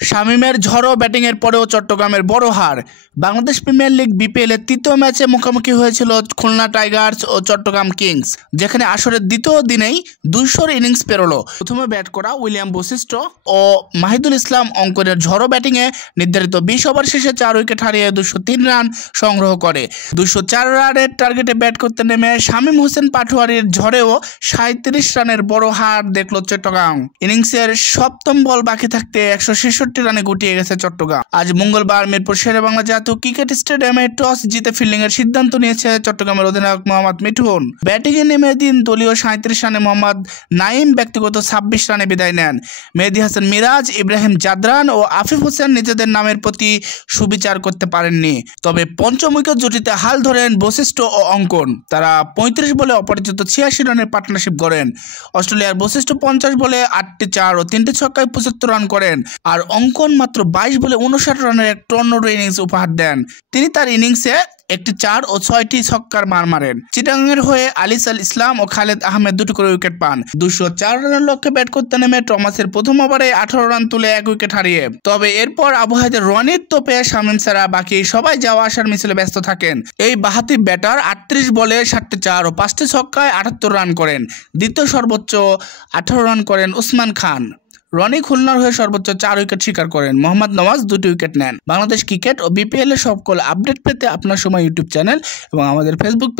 শামীমের ঝড়ো ব্যাটিংয়ের পরেও চট্টগ্রামের বড় হার। বাংলাদেশ প্রিমিয়ার লিগ বিপিএলের তৃতীয় ম্যাচে মুখোমুখি হয়েছিল খুলনা টাইগার্স ও চট্টগ্রাম কিংস, যেখানে আসরের দ্বিতীয় দিনেই 200 ইনিংস পেরোলো। প্রথমে ব্যাট করা উইলিয়াম বশিষ্ঠ ও মাহিদুল ইসলাম অঙ্কনের ঝড়ো ব্যাটিংয়ে নির্ধারিত 20 ওভার শেষে 4 উইকেট হারিয়ে 203 রান সংগ্রহ করে। 204 রানের টার্গেটে ব্যাট করতে নেমে শামীম হোসেন পাটোয়ারির ঝড়েও 37 রানের বড় হার দেখল চট্টগ্রাম। ইনিংসের সপ্তম বল বাকি থাকতে 166 রানে গুটিয়ে গেছে চট্টগ্রাম। আজ মঙ্গলবার মিরপুর শেরেবাংলা জাতীয় ক্রিকেট স্টেডিয়ামে টস জিতে ফিল্ডিং এর সিদ্ধান্ত নিয়েছে চট্টগ্রামের অধিনায়ক মোহাম্মদ মিঠুন। ব্যাটিংয়ে নেমে দিন দলীয় 37 রানে মোহাম্মদ নাইম ব্যক্তিগত 26 রানে বিদায় নেন। মেহেদী হাসান মিরাজ, ইব্রাহিম জাদরান ও আফিফ হোসেন নিজেদের নামের প্রতি সুবিচার করতে পারেননি। তবে পঞ্চম উইকেট জুটিতে হাল ধরেন বশিষ্ঠ ও অঙ্কন। তারা 35 বলে অপরাজিত 86 রানের পার্টনারশিপ গড়েন। অস্ট্রেলিয়ার বশিষ্ঠ 50 বলে 8টি 4 ও 3টি ছক্কায় 75 রান করেন, আর অঙ্কন মাত্র 22 বলে 59 রানের এক টর্নেডো ইনিংস উপহার দেন। তিনি তার ইনিংসে একটি 4 ও 6টি ছক্কার মার মারেন। চিটাগাংয়ের হয়ে আলিস আল ইসলাম ও খালেদ আহমেদ দুটি করে উইকেট পান। 204 রানের লক্ষ্যে ব্যাট করতে নেমে টমাসের প্রথম ওভারে 18 রান তুলে 1 উইকেট হারিয়ে। তবে এরপর আবহাওয়াতে রনির তোপে শামীম ছাড়া বাকি সবাই যাওয়া আসার মিছিলে ব্যস্ত থাকেন। এই বাহাতি ব্যাটার 38 বলে 7টি 4 ও 5টি ছক্কায় 78 রান করেন। দ্বিতীয় সর্বোচ্চ 18 রান করেন উসমান খান। রনি খুলনার হয়ে সর্বোচ্চ 4 উইকেট শিকার করেন। মোহাম্মদ নওয়াজ 2টি উইকেট নেন। বাংলাদেশ ক্রিকেট ও বিপিএল এর সকল আপডেট পেতে আপনার সময় ইউটিউব চ্যানেল এবং আমাদের ফেসবুক